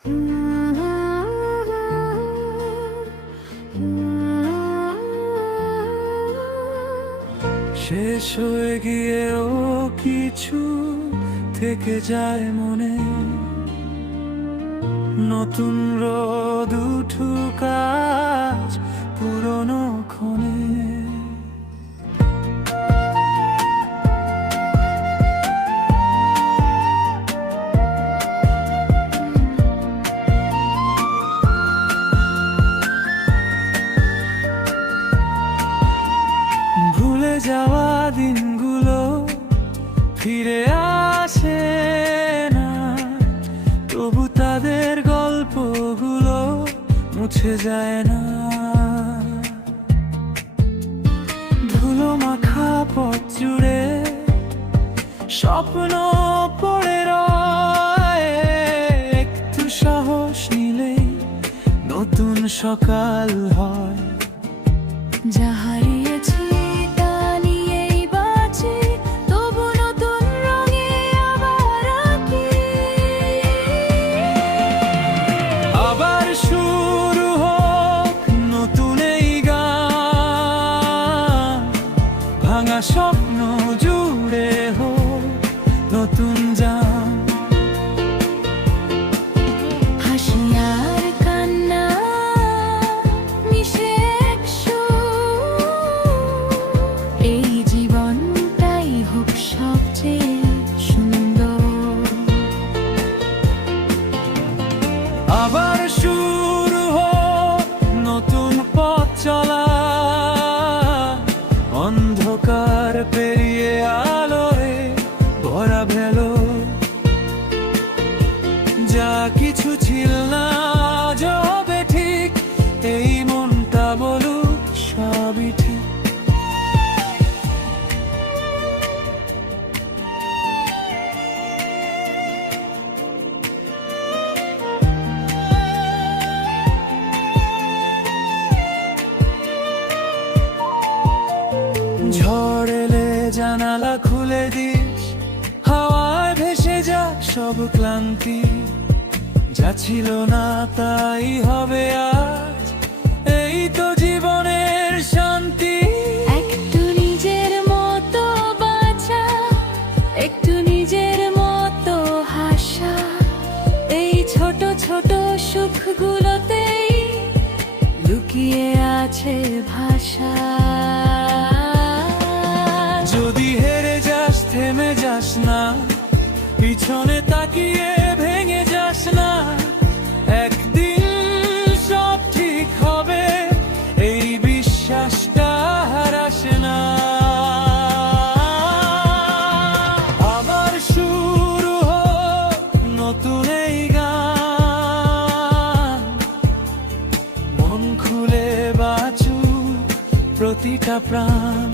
শেষ হয়ে গিয়েও কিছু থেকে যায় মনে, নতুন রোদ উঠুক আজ পুরনো ক্ষণে। ভুলে যাওয়া দিনগুলো ফিরে আসে না, তবু তাদের গল্পগুলো মুছে যায় না। ধুলো মাখা পথ জুড়ে স্বপ্ন পড়ে রয়, একটু সাহস নিলেই নতুন সকাল হয়। যা হারিয়েছি তা নিয়েই বাঁচি, তবু নতুন রঙে আবার আঁকি। আবার শুরু হোক নতুন এই গান, ভাঙা স্বপ্ন জুড়ে হোক নতুন জান। হাসি আর কান্না মিশে এক সুর, এই জীবনটাই হোক সবচেয়ে সুন্দর। আবার শুরু হোক নতুন পথ চলা, অন্ধকার পেরিয়ে আলোয় ভরা ভেলো। যা কিছু ছিল না আজ হবে ঠিক, এই মনটা বলুক সবই ঠিক। ঝড় এলে জানালা খুলে দিস, হাওয়ায় ভেসে যাক সব ক্লান্তি। যা ছিল না তাই হবে আজ, এই তো জীবনের শান্তি। একটু নিজের মতো বাঁচা, একটু নিজের মতো হাসা, এই ছোট ছোট সুখগুলোতেই লুকিয়ে আছে ভাষা। যদি হেরে যাস থেমে যাস না, পিছনে তাকিয়ে ভেঙে যাস না। একদিন সব ঠিক হবে, এই বিশ্বাসটা হারাস না। আবার শুরু হোক নতুন এই গান, মন খুলে বাঁচুক প্রতিটা প্রাণ।